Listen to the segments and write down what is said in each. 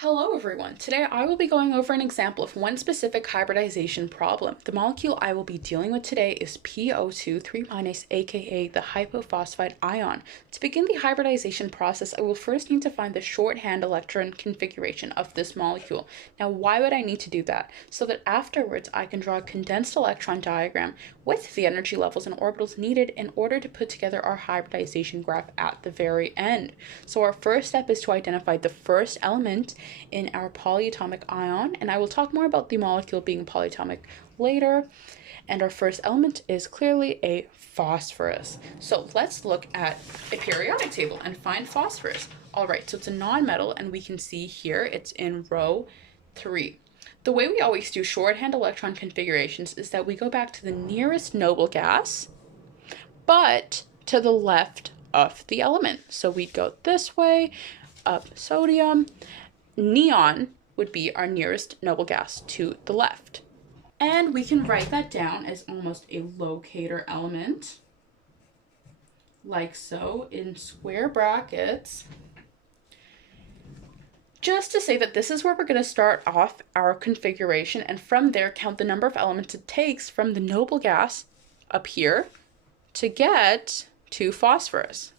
Hello everyone. Today I will be going over an example of one specific hybridization problem. The molecule I will be dealing with today is PO2 3-, aka the hypophosphite ion. To begin the hybridization process, I will first need to find the shorthand electron configuration of this molecule. Now, why would I need to do that? So that afterwards I can draw a condensed electron diagram with the energy levels and orbitals needed in order to put together our hybridization graph at the very end. So our first step is to identify the first element in our polyatomic ion, and I will talk more about the molecule being polyatomic later. And our first element is clearly a phosphorus. So let's look at a periodic table and find phosphorus. All right, so it's a non-metal, and we can see here it's in row 3. The way we always do shorthand electron configurations is that we go back to the nearest noble gas, but to the left of the element. So we'd go this way, up sodium. Neon would be our nearest noble gas to the left. And we can write that down as almost a locator element, like so, in square brackets, just to say that this is where we're going to start off our configuration, and from there count the number of elements it takes from the noble gas up here to get to phosphorus.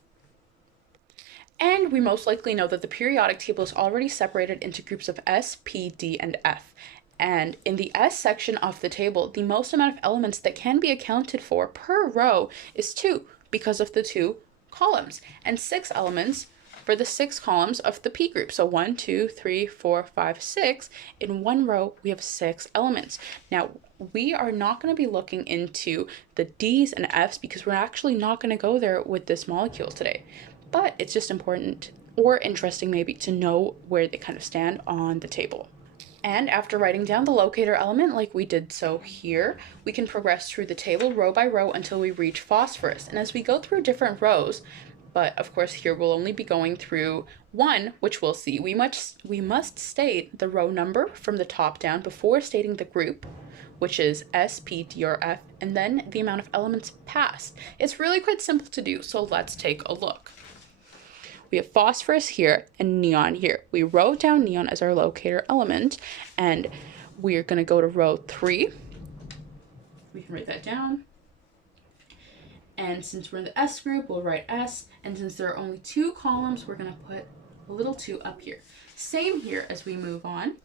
And we most likely know that the periodic table is already separated into groups of S, P, D, and F. And in the S section of the table, the most amount of elements that can be accounted for per row is 2 because of the 2 columns, and 6 elements for the 6 columns of the P group. So 1, 2, 3, 4, 5, 6. In one row, we have 6 elements. Now, we are not going to be looking into the D's and F's because we're actually not going to go there with this molecule today. But it's just important or interesting maybe to know where they kind of stand on the table. And after writing down the locator element like we did so here, we can progress through the table row by row until we reach phosphorus. And as we go through different rows, but of course here we'll only be going through one, which we'll see, we must state the row number from the top down before stating the group, which is S, P, D, or F, and then the amount of elements passed. It's really quite simple to do, so let's take a look. We have phosphorus here and neon here. We wrote down neon as our locator element, and we're going to go to row 3. We can write that down. And since we're in the S group, we'll write S. And since there are only 2 columns, we're going to put a little 2 up here. Same here as we move on.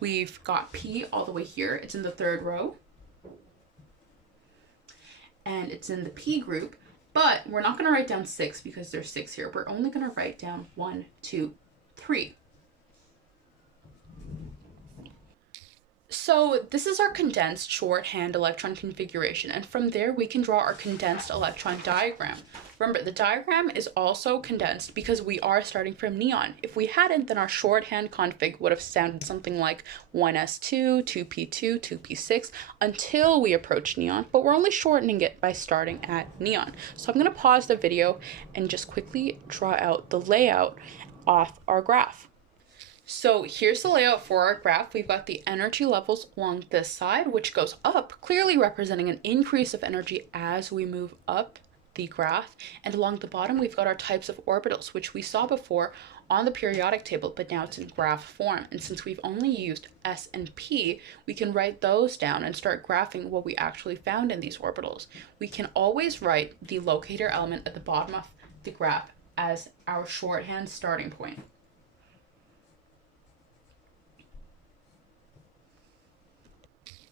We've got P all the way here. It's in the 3rd row. And it's in the P group. But we're not going to write down 6 because there's 6 here. We're only going to write down 1, 2, 3. So this is our condensed shorthand electron configuration, and from there we can draw our condensed electron diagram. Remember, the diagram is also condensed because we are starting from neon. If we hadn't, then our shorthand config would have sounded something like 1s2, 2p2, 2p6 until we approach neon, but we're only shortening it by starting at neon. So I'm going to pause the video and just quickly draw out the layout off our graph. So here's the layout for our graph. We've got the energy levels along this side, which goes up, clearly representing an increase of energy as we move up the graph. And along the bottom, we've got our types of orbitals, which we saw before on the periodic table, but now it's in graph form. And since we've only used S and P, we can write those down and start graphing what we actually found in these orbitals. We can always write the locator element at the bottom of the graph as our shorthand starting point.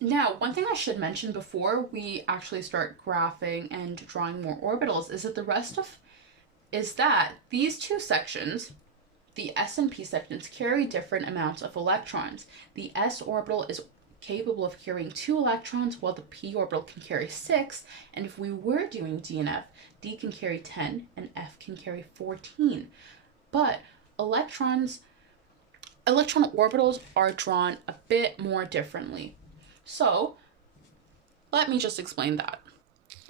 Now, one thing I should mention before we actually start graphing and drawing more orbitals is that these 2 sections, the S and P sections, carry different amounts of electrons. The S orbital is capable of carrying 2 electrons, while the P orbital can carry 6. And if we were doing D and F, D can carry 10 and F can carry 14. But electron orbitals are drawn a bit more differently. So let me just explain that.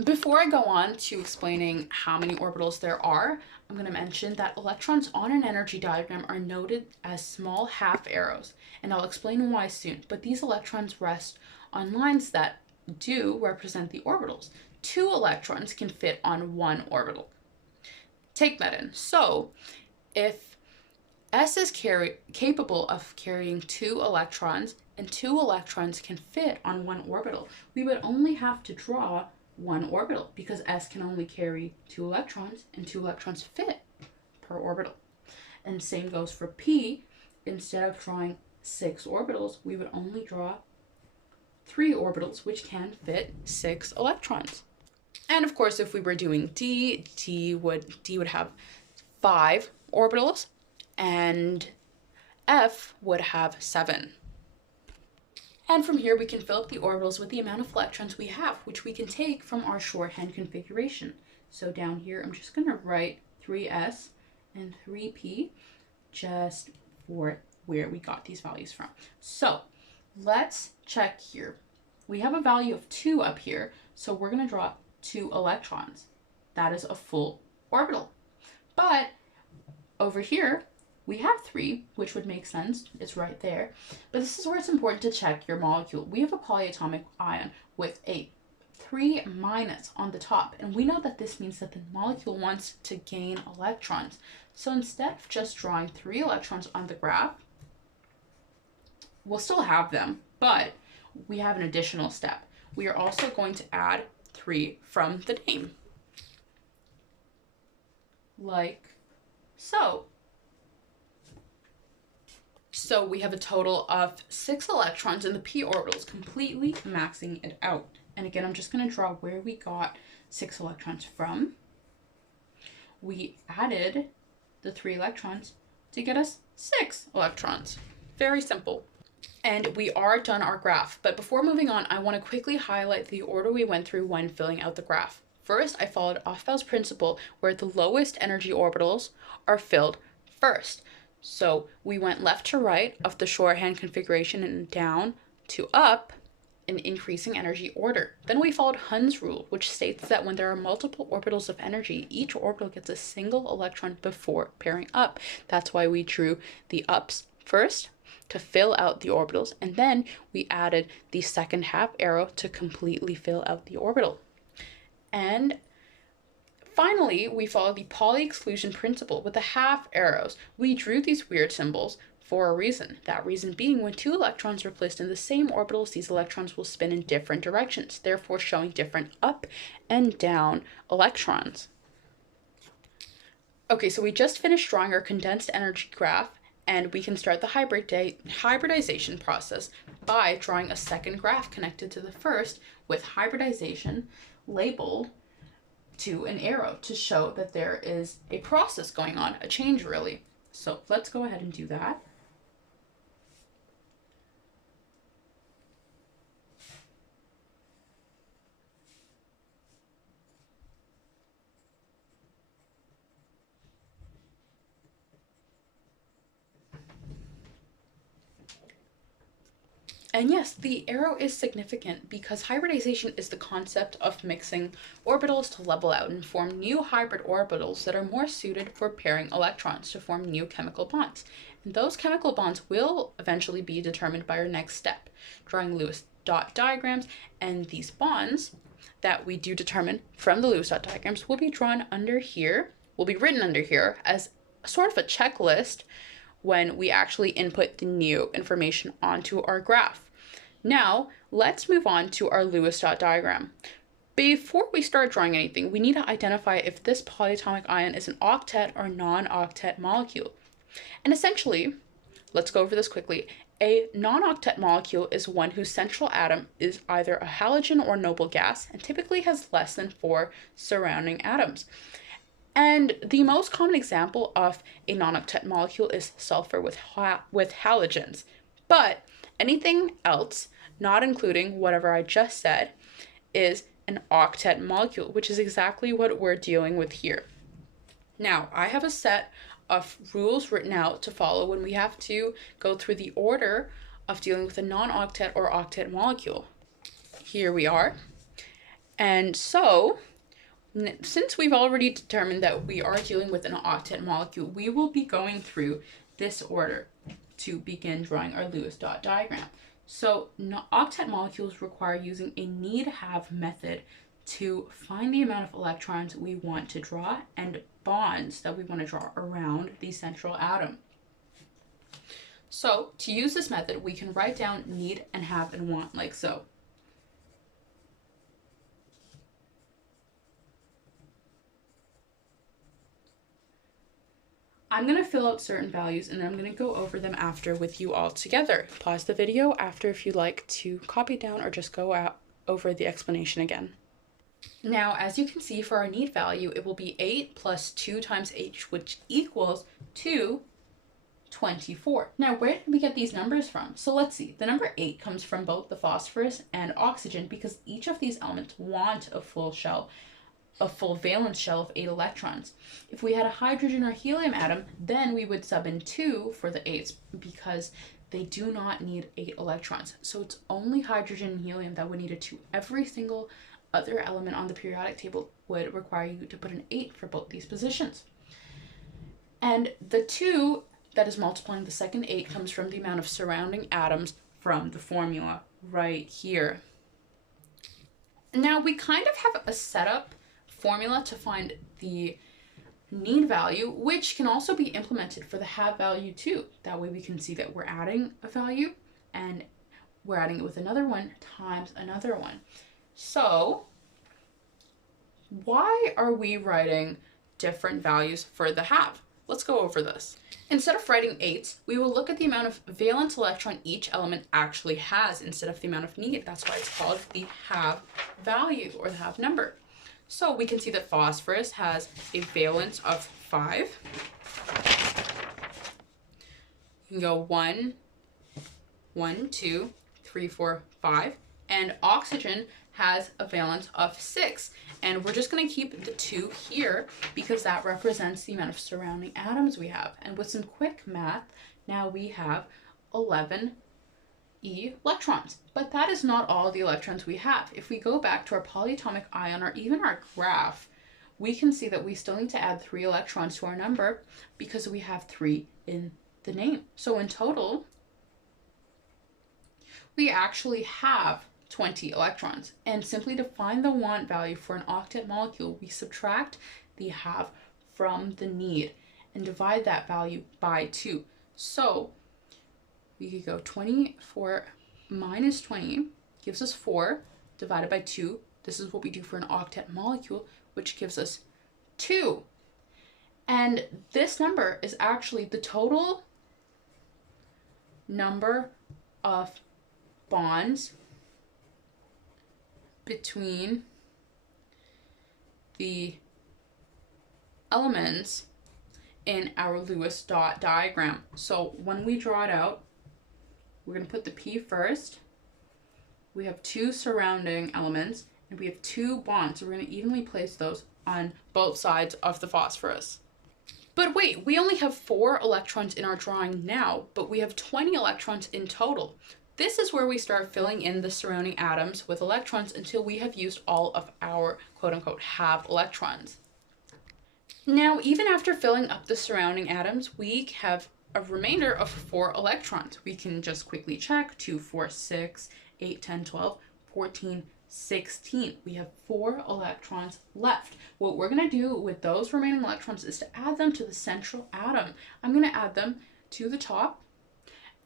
Before I go on to explaining how many orbitals there are, I'm going to mention that electrons on an energy diagram are noted as small half arrows, and I'll explain why soon, but these electrons rest on lines that do represent the orbitals. 2 electrons can fit on 1 orbital. Take that in. So if S is capable of carrying 2 electrons, and 2 electrons can fit on one orbital. We would only have to draw one orbital because S can only carry 2 electrons, and 2 electrons fit per orbital. And same goes for P. Instead of drawing 6 orbitals, we would only draw 3 orbitals, which can fit 6 electrons. And of course, if we were doing D would have 5 orbitals, and F would have 7. And from here, we can fill up the orbitals with the amount of electrons we have, which we can take from our shorthand configuration. So down here, I'm just going to write 3s and 3p just for where we got these values from. So let's check here. We have a value of 2 up here, so we're going to draw 2 electrons. That is a full orbital. But over here, we have 3, which would make sense. It's right there. But this is where it's important to check your molecule. We have a polyatomic ion with a 3 minus on the top. And we know that this means that the molecule wants to gain electrons. So instead of just drawing 3 electrons on the graph, we'll still have them, but we have an additional step. We are also going to add 3 from the name. Like so. So we have a total of 6 electrons in the p orbitals, completely maxing it out. And again, I'm just going to draw where we got 6 electrons from. We added the 3 electrons to get us 6 electrons. Very simple. And we are done our graph. But before moving on, I want to quickly highlight the order we went through when filling out the graph. First, I followed Aufbau's principle, where the lowest energy orbitals are filled first. So we went left to right of the shorthand configuration and down to up in increasing energy order. Then we followed Hund's rule, which states that when there are multiple orbitals of energy, each orbital gets a single electron before pairing up. That's why we drew the ups first to fill out the orbitals, and then we added the second half arrow to completely fill out the orbital. And finally, we followed the Pauli exclusion principle with the half arrows. We drew these weird symbols for a reason. That reason being, when 2 electrons are placed in the same orbitals, these electrons will spin in different directions, therefore showing different up and down electrons. Okay, so we just finished drawing our condensed energy graph, and we can start the hybridization process by drawing a second graph connected to the first with hybridization labeled to an arrow to show that there is a process going on, a change really. So let's go ahead and do that. And yes, the arrow is significant because hybridization is the concept of mixing orbitals to level out and form new hybrid orbitals that are more suited for pairing electrons to form new chemical bonds. And those chemical bonds will eventually be determined by our next step, drawing Lewis dot diagrams, and these bonds that we do determine from the Lewis dot diagrams will be drawn under here, will be written under here as sort of a checklist when we actually input the new information onto our graph. Now, let's move on to our Lewis dot diagram. Before we start drawing anything, we need to identify if this polyatomic ion is an octet or non-octet molecule. And essentially, let's go over this quickly. A non-octet molecule is one whose central atom is either a halogen or noble gas and typically has less than 4 surrounding atoms. And the most common example of a non-octet molecule is sulfur with halogens. But anything else, not including whatever I just said, is an octet molecule, which is exactly what we're dealing with here. Now, I have a set of rules written out to follow when we have to go through the order of dealing with a non-octet or octet molecule. Here we are. And so, since we've already determined that we are dealing with an octet molecule, we will be going through this order to begin drawing our Lewis dot diagram. So octet molecules require using a need-have method to find the amount of electrons we want to draw and bonds that we want to draw around the central atom. So to use this method, we can write down need and have and want like so. I'm going to fill out certain values and then I'm going to go over them after with you all together. Pause the video after if you'd like to copy down or just go out over the explanation again. Now, as you can see, for our need value, it will be 8 plus 2 times h, which equals 24. Now, where did we get these numbers from? So let's see. The number 8 comes from both the phosphorus and oxygen because each of these elements want a full valence shell of 8 electrons. If we had a hydrogen or helium atom, then we would sub in 2 for the 8s because they do not need 8 electrons. So it's only hydrogen and helium that would need a 2. Every single other element on the periodic table would require you to put an 8 for both these positions. And the 2 that is multiplying the second 8 comes from the amount of surrounding atoms from the formula right here. Now we kind of have a setup formula to find the need value, which can also be implemented for the have value too. That way we can see that we're adding a value and we're adding it with another one times another one. So why are we writing different values for the have? Let's go over this. Instead of writing 8s, we will look at the amount of valence electron each element actually has instead of the amount of need. That's why it's called the have value or the have number. So we can see that phosphorus has a valence of 5. You can go 1, 1, 2, 3, 4, 5. And oxygen has a valence of 6. And we're just going to keep the 2 here because that represents the amount of surrounding atoms we have. And with some quick math, now we have 11 electrons. But that is not all the electrons we have. If we go back to our polyatomic ion or even our graph, we can see that we still need to add 3 electrons to our number because we have 3 in the name. So in total, we actually have 20 electrons. And simply to find the want value for an octet molecule, we subtract the have from the need and divide that value by 2. So we could go 24 minus 20 gives us 4 divided by 2. This is what we do for an octet molecule, which gives us 2. And this number is actually the total number of bonds between the elements in our Lewis dot diagram. So when we draw it out, we're going to put the P first. We have 2 surrounding elements and we have 2 bonds. So we're going to evenly place those on both sides of the phosphorus. But wait, we only have 4 electrons in our drawing now, but we have 20 electrons in total. This is where we start filling in the surrounding atoms with electrons until we have used all of our quote-unquote have electrons. Now, even after filling up the surrounding atoms, we have a remainder of 4 electrons. We can just quickly check 2, 4, 6, 8, 10, 12, 14, 16. We have 4 electrons left. What we're going to do with those remaining electrons is to add them to the central atom. I'm going to add them to the top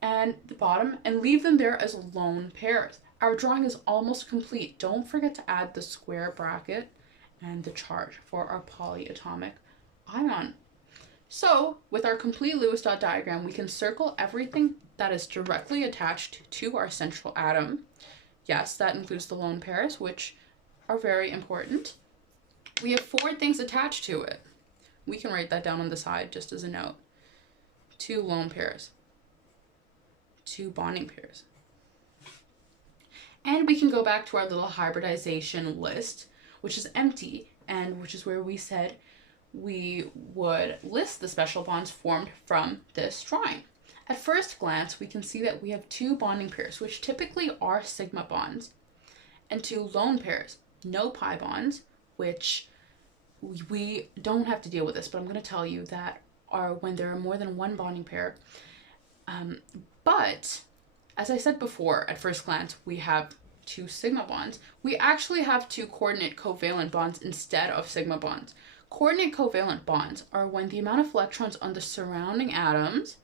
and the bottom and leave them there as lone pairs. Our drawing is almost complete. Don't forget to add the square bracket and the charge for our polyatomic ion. So with our complete Lewis dot diagram, we can circle everything that is directly attached to our central atom. Yes, that includes the lone pairs, which are very important. We have 4 things attached to it. We can write that down on the side just as a note. 2 lone pairs. 2 bonding pairs. And we can go back to our little hybridization list, which is empty, and which is where we said we would list the special bonds formed from this drawing. At first glance, we can see that we have 2 bonding pairs, which typically are sigma bonds, and 2 lone pairs, no pi bonds, which we don't have to deal with this, but I'm going to tell you that are when there are more than 1 bonding pair. But as I said before, at first glance, we have 2 sigma bonds. We actually have 2 coordinate covalent bonds instead of sigma bonds. Coordinate covalent bonds are when the amount of electrons on the surrounding atoms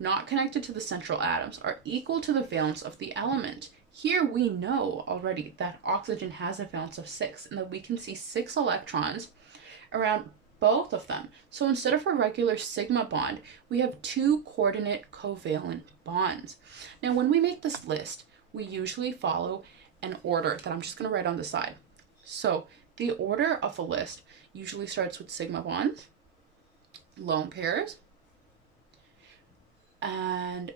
not connected to the central atoms, are equal to the valence of the element. Here we know already that oxygen has a valence of 6 and that we can see 6 electrons around both of them. So instead of a regular sigma bond, we have 2 coordinate covalent bonds. Now when we make this list, we usually follow an order that I'm just going to write on the side. So the order of the list usually starts with sigma bonds, lone pairs, and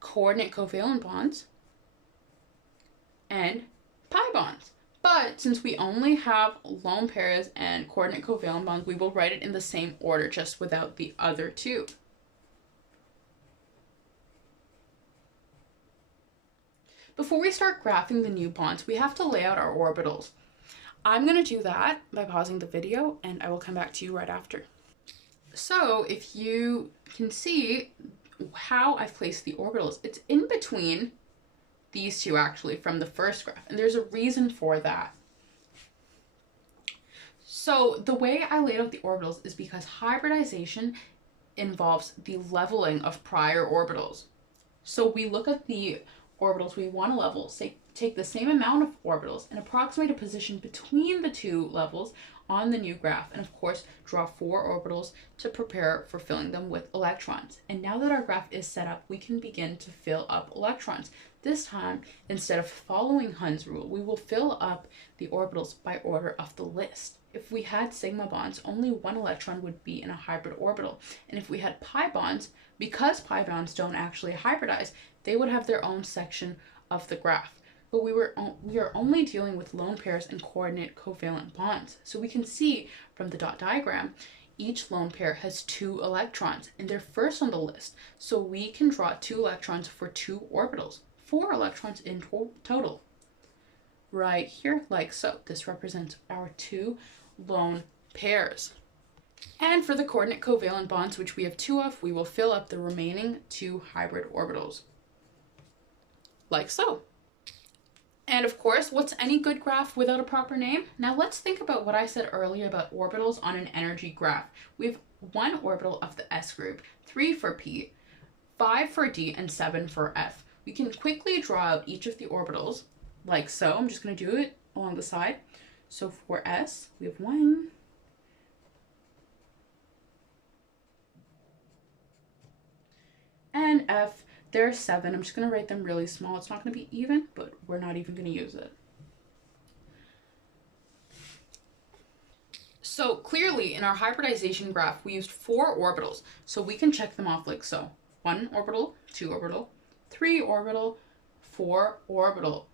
coordinate covalent bonds, and pi bonds. But since we only have lone pairs and coordinate covalent bonds, we will write it in the same order, just without the other two. Before we start graphing the new bonds, we have to lay out our orbitals. I'm going to do that by pausing the video, and I will come back to you right after. So if you can see how I've placed the orbitals, it's in between these two actually from the first graph, and there's a reason for that. So the way I laid out the orbitals is because hybridization involves the leveling of prior orbitals. So we look at the orbitals we want to level, say take the same amount of orbitals and approximate a position between the two levels on the new graph, and of course draw 4 orbitals to prepare for filling them with electrons. And now that our graph is set up, we can begin to fill up electrons. This time, instead of following Hund's rule, we will fill up the orbitals by order of the list. If we had sigma bonds, only 1 electron would be in a hybrid orbital. And if we had pi bonds, because pi bonds don't actually hybridize, they would have their own section of the graph. But we are only dealing with lone pairs and coordinate covalent bonds. So we can see from the dot diagram, each lone pair has 2 electrons, and they're first on the list. So we can draw 2 electrons for 2 orbitals, 4 electrons in total. Right here, like so. This represents our 2 lone pairs. And for the coordinate covalent bonds, which we have 2 of, we will fill up the remaining 2 hybrid orbitals. Like so. And of course, what's any good graph without a proper name? Now let's think about what I said earlier about orbitals on an energy graph. We have 1 orbital of the s group, 3 for p, 5 for d, and 7 for f. We can quickly draw out each of the orbitals, like so. I'm just going to do it along the side. So for s, we have 1, and f, there's 7. I'm just going to write them really small. It's not going to be even, but we're not even going to use it. So clearly in our hybridization graph, we used 4 orbitals. So we can check them off like so. 1 orbital, 2 orbital, 3 orbital, 4 orbital.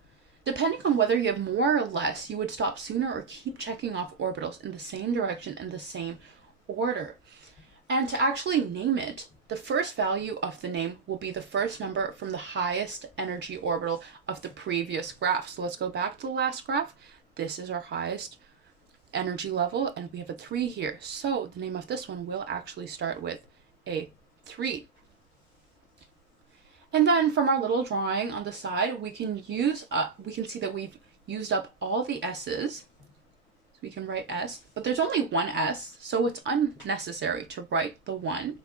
Depending on whether you have more or less, you would stop sooner or keep checking off orbitals in the same direction and the same order. And to actually name it, the first value of the name will be the first number from the highest energy orbital of the previous graph. So let's go back to the last graph. This is our highest energy level, and we have a 3 here. So the name of this one will actually start with a 3. And then from our little drawing on the side, we can see that we've used up all the s's. So we can write s, but there's only 1 s, so it's unnecessary to write the 1.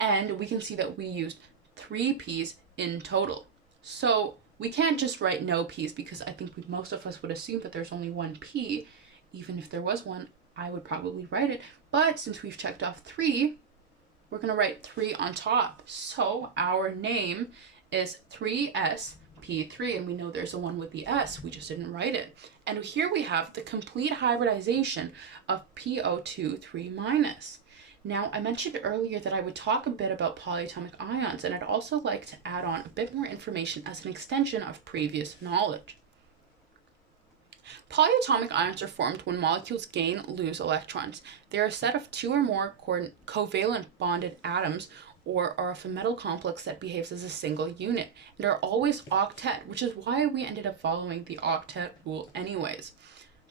And we can see that we used 3 p's in total. So we can't just write no p's, because I think most of us would assume that there's only 1 p. Even if there was one, I would probably write it. But since we've checked off 3, we're going to write 3 on top. So our name is 3sp3, and we know there's a 1 with the s. We just didn't write it. And here we have the complete hybridization of PO2 3-. Now, I mentioned earlier that I would talk a bit about polyatomic ions, and I'd also like to add on a bit more information as an extension of previous knowledge. Polyatomic ions are formed when molecules gain/lose electrons. They are a set of 2 or more covalent bonded atoms, or are of a metal complex that behaves as a single unit, and are always octet, which is why we ended up following the octet rule anyways.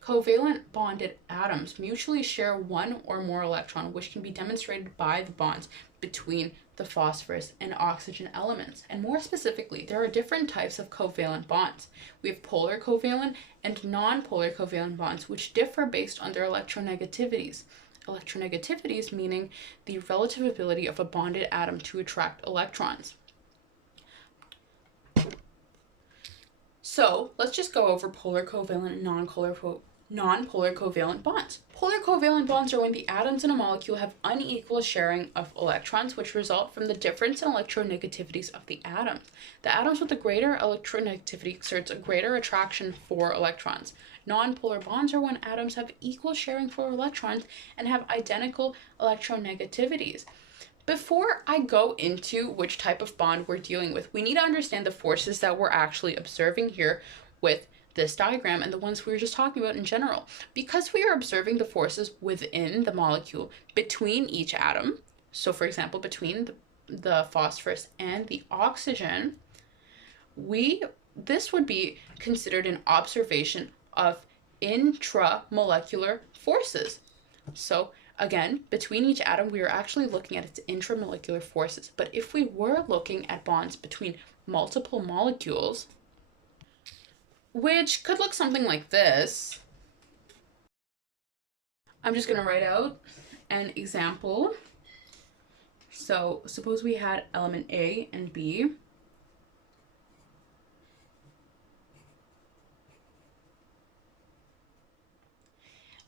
Covalent bonded atoms mutually share 1 or more electron, which can be demonstrated by the bonds between the phosphorus and oxygen elements. And more specifically, there are different types of covalent bonds. We have polar covalent and non-polar covalent bonds, which differ based on their electronegativities. electronegativities, meaning the relative ability of a bonded atom to attract electrons. So let's just go over polar covalent and non-polar covalent bonds. Polar covalent bonds are when the atoms in a molecule have unequal sharing of electrons, which result from the difference in electronegativities of the atoms. The atoms with the greater electronegativity exerts a greater attraction for electrons. Non-polar bonds are when atoms have equal sharing for electrons and have identical electronegativities. Before I go into which type of bond we're dealing with, we need to understand the forces that we're actually observing here with this diagram and the ones we were just talking about in general. Because we are observing the forces within the molecule between each atom, so for example, between the phosphorus and the oxygen, this would be considered an observation of intramolecular forces. So again, between each atom, we are actually looking at its intramolecular forces. But if we were looking at bonds between multiple molecules, which could look something like this, I'm just going to write out an example. So suppose we had element A and B.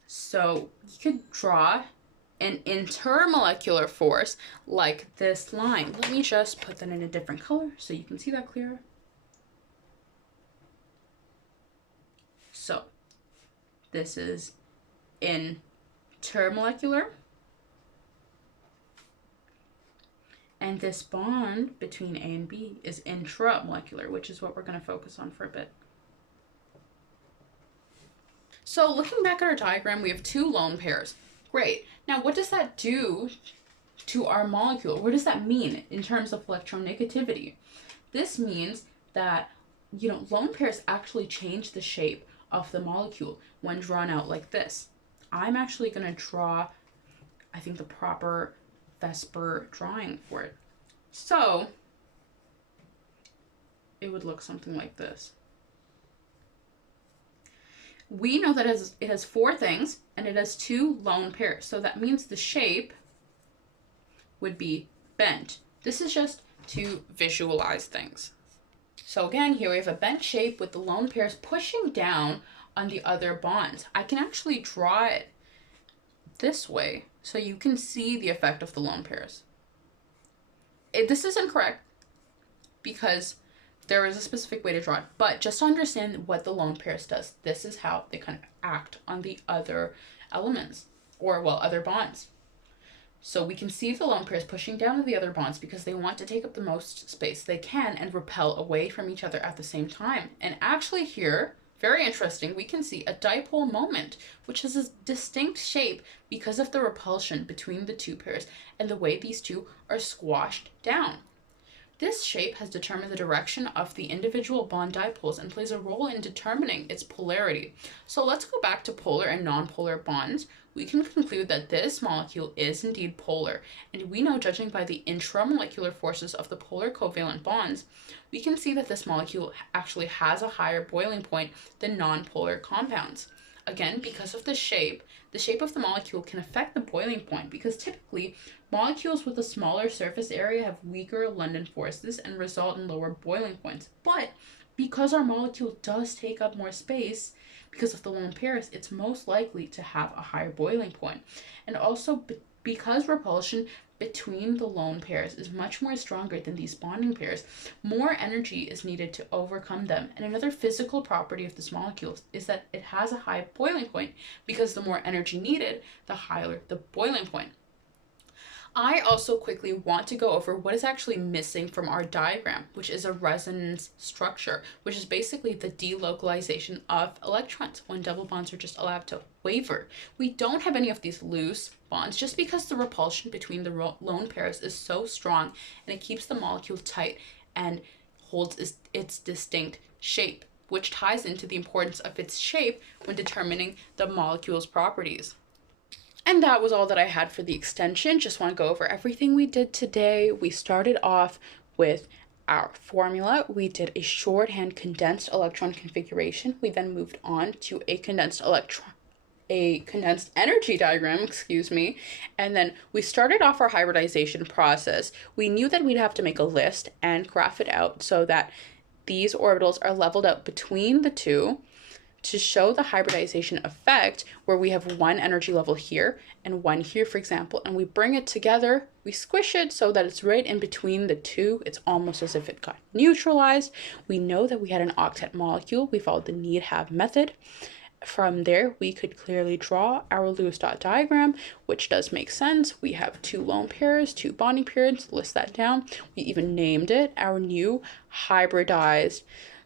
So you could draw an intermolecular force like this line. Let me just put that in a different color so you can see that clearer. So this is intermolecular. And this bond between A and B is intramolecular, which is what we're going to focus on for a bit. So looking back at our diagram, we have two lone pairs. Great. Now, what does that do to our molecule? What does that mean in terms of electronegativity? This means that, lone pairs actually change the shape of the molecule when drawn out like this. I'm actually going to draw, I think, the proper Vesper drawing for it. So it would look something like this. We know that it has four things and it has two lone pairs. So that means the shape would be bent. This is just to visualize things. So again, here we have a bent shape with the lone pairs pushing down on the other bonds. I can actually draw it this way so you can see the effect of the lone pairs. This isn't correct because there is a specific way to draw it, but just to understand what the lone pairs does, this is how they kind of act on the other elements, or other bonds. So we can see the lone pairs pushing down to the other bonds because they want to take up the most space they can and repel away from each other at the same time. And actually here, very interesting, we can see a dipole moment, which has a distinct shape because of the repulsion between the two pairs and the way these two are squashed down. This shape has determined the direction of the individual bond dipoles and plays a role in determining its polarity. So let's go back to polar and nonpolar bonds. We can conclude that this molecule is indeed polar, and we know, judging by the intramolecular forces of the polar covalent bonds, we can see that this molecule actually has a higher boiling point than nonpolar compounds. Again, because of the shape of the molecule can affect the boiling point because typically molecules with a smaller surface area have weaker London forces and result in lower boiling points. But because our molecule does take up more space, because of the lone pairs, it's most likely to have a higher boiling point. And also because repulsion between the lone pairs is much more stronger than these bonding pairs, more energy is needed to overcome them. And another physical property of this molecule is that it has a high boiling point because the more energy needed, the higher the boiling point. I also quickly want to go over what is actually missing from our diagram, which is a resonance structure, which is basically the delocalization of electrons when double bonds are just allowed to waver. We don't have any of these loose bonds just because the repulsion between the lone pairs is so strong and it keeps the molecule tight and holds its distinct shape, which ties into the importance of its shape when determining the molecule's properties. And that was all that I had for the extension. Just want to go over everything we did today. We started off with our formula. We did a shorthand condensed electron configuration. We then moved on to a condensed electron a condensed energy diagram, excuse me, and then we started off our hybridization process. We knew that we'd have to make a list and graph it out so that these orbitals are leveled out between the two to show the hybridization effect, where we have one energy level here and one here, for example, and we bring it together, we squish it so that it's right in between the two. It's almost as if it got neutralized. We know that we had an octet molecule. We followed the need-have method. From there, we could clearly draw our Lewis dot diagram, which does make sense. We have two lone pairs, two bonding pairs, list that down. We even named it. Our new hybridized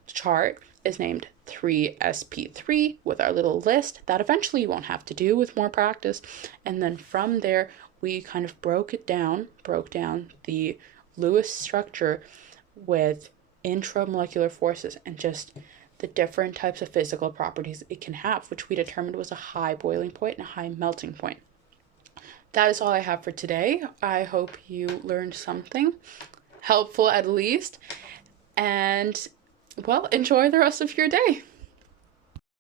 chart is named 3sp3 with our little list that eventually you won't have to do with more practice. And then from there, we kind of broke down the Lewis structure with intramolecular forces and just the different types of physical properties it can have, which we determined was a high boiling point and a high melting point. That is all I have for today. I hope you learned something helpful at least, and well, enjoy the rest of your day.